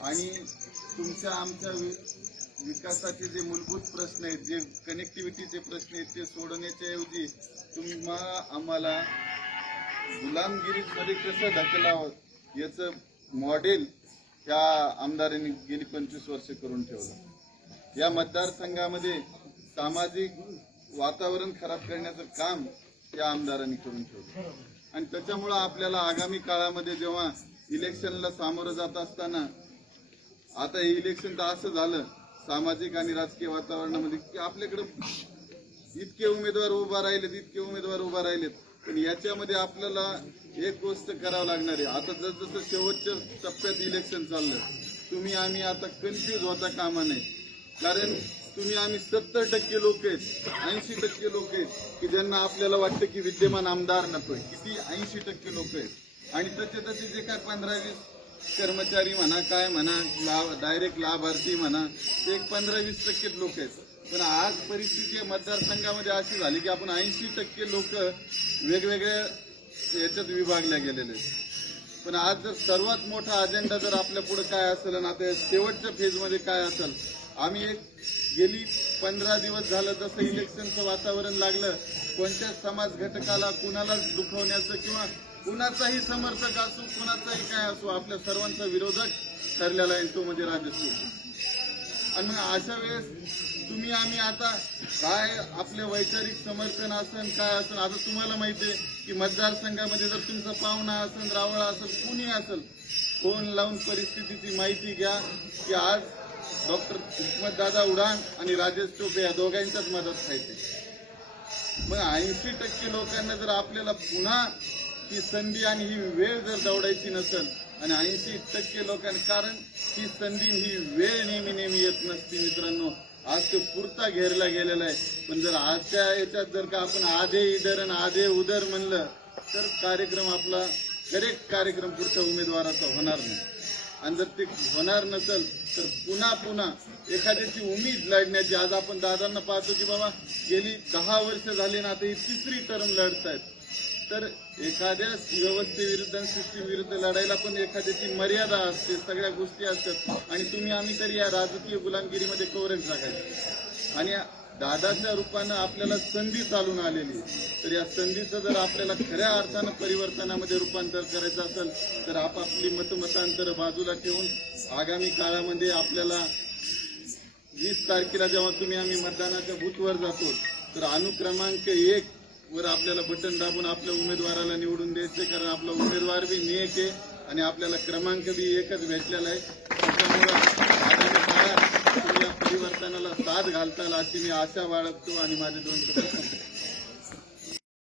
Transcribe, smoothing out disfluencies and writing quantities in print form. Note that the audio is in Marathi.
आणि तुमच्या आमच्या विकासाचे जे मूलभूत प्रश्न आहेत, जे कनेक्टिव्हिटीचे प्रश्न आहेत, ते सोडवण्याच्या ऐवजी आम्हाला गुलामगिरीमध्ये कसं ढकलावं याचं मॉडेल या आमदारांनी गेली 25 वर्ष करून ठेवलं। या मतदारसंघामध्ये सामाजिक वातावरण खराब करण्याचं काम या आमदारांनी करून ठेवलं आणि त्याच्यामुळे आपल्याला आगामी काळामध्ये जेव्हा इलेक्शनला सामोरं जात असताना, आता हे इलेक्शन तर असं झालं सामाजिक आणि राजकीय वातावरणामध्ये की आपल्याकडे इतके उमेदवार उभा राहिलेत, पण याच्यामध्ये आपल्याला एक गोष्ट करावं लागणार आहे। आता जसं शेवटच्या टप्प्यात इलेक्शन चाललं, तुम्ही आम्ही आता कन्फ्यूज होता कामा नये, कारण तुम्ही आम्ही 70% लोक आहेत, 80% लोक आहेत की ज्यांना आपल्याला वाटतं की विद्यमान आमदार नकोय, किती 80% लोक आहेत आणि त्याचे जे काय 15-20 कर्मचारी म्हणा, काय म्हणा, डायरेक्ट लाभार्थी म्हणा, ते एक 15-20% लोक आहेत। पण आज परिस्थिती मतदारसंघामध्ये अशी झाली की आपण 80% लोक वेगवेगळ्या याच्यात विभागल्या गेलेले आहेत। पण आज जर सर्वात मोठा अजेंडा जर आपल्या पुढे काय असेल आणि आता शेवटच्या फेजमध्ये काय असेल, आम्ही गेली 15 दिवस झालं जसं इलेक्शनचं वातावरण लागलं, कोणत्या समाज घटकाला कुणाला दुखवण्याचं किंवा कुणाचाही समर्थक असो, कुणाचाही काय असो, आपल्या सर्वांचा विरोधक ठरलेला आहे, तो म्हणजे राजश्री। आणि अशा वेळेस तुम्ही आम्ही आता काय आपले वैचारिक समर्थन असेल काय असेल, आता तुम्हाला माहिती आहे की मतदारसंघामध्ये जर तुमचा पाहुणा असेल, रावळा असेल, कुणी असेल, फोन लावून परिस्थितीची माहिती घ्या की आज डॉक्टर हिकमतदादा उडान आणि राजेश टोपे या दोघांच्याच मदत खायची। मग 80% लोकांना जर आपल्याला पुन्हा ही संधी आणि ही वेळ जर दौडायची नसेल आणि 80% लोकांना, कारण ही संधी ही वेळ नेहमी येत नसती मित्रांनो, आज तो पुरता घेरला गेलेला आहे। पण जर आजच्या याच्यात जर का आपण आधे इधर आणि आधे उधर म्हणलं तर कार्यक्रम आपला करेक्ट कार्यक्रम पुढच्या उमेदवाराचा होणार नाही। आणि जर ते होणार नसेल तर पुन्हा एखाद्याची उमेद लढण्याची, आज आपण दादांना पाहतो की बाबा गेली 10 वर्ष झाली ना, आता ही 3री टर्म लढतायत, तर एखाद्या व्यवस्थेविरुद्ध सिस्टीम विरुद्ध लढायला पण एखाद्याची मर्यादा असते, सगळ्या गोष्टी असतात आणि तुम्ही आम्ही तरी या राजकीय गुलामगिरीमध्ये कवरेज टाकायचं। आणि दादाच्या रूपानं आपल्याला संधी चालून आलेली, तर या संधीचं जर आपल्याला खऱ्या अर्थानं परिवर्तनामध्ये रूपांतर करायचं असेल तर आपापली मतमतांतर बाजूला ठेवून आगामी काळामध्ये आपल्याला 20 तारखेला जेव्हा तुम्ही आम्ही मतदानाच्या बूथवर जातो तर अनुक्रमांक 1 वर आपल्याला बटन दाबून आपल्या उमेदवाराला निवडून द्यायचे, कारण आपला उमेदवार बी नेक आहे आणि आपल्याला क्रमांक बी 1च भेटलेला आहे। त्याच्यामुळे आगामी काळात तुम्ही या परिवर्तनाला साथ घालताल अशी मी आशा बाळगतो आणि माझे 2 शब्द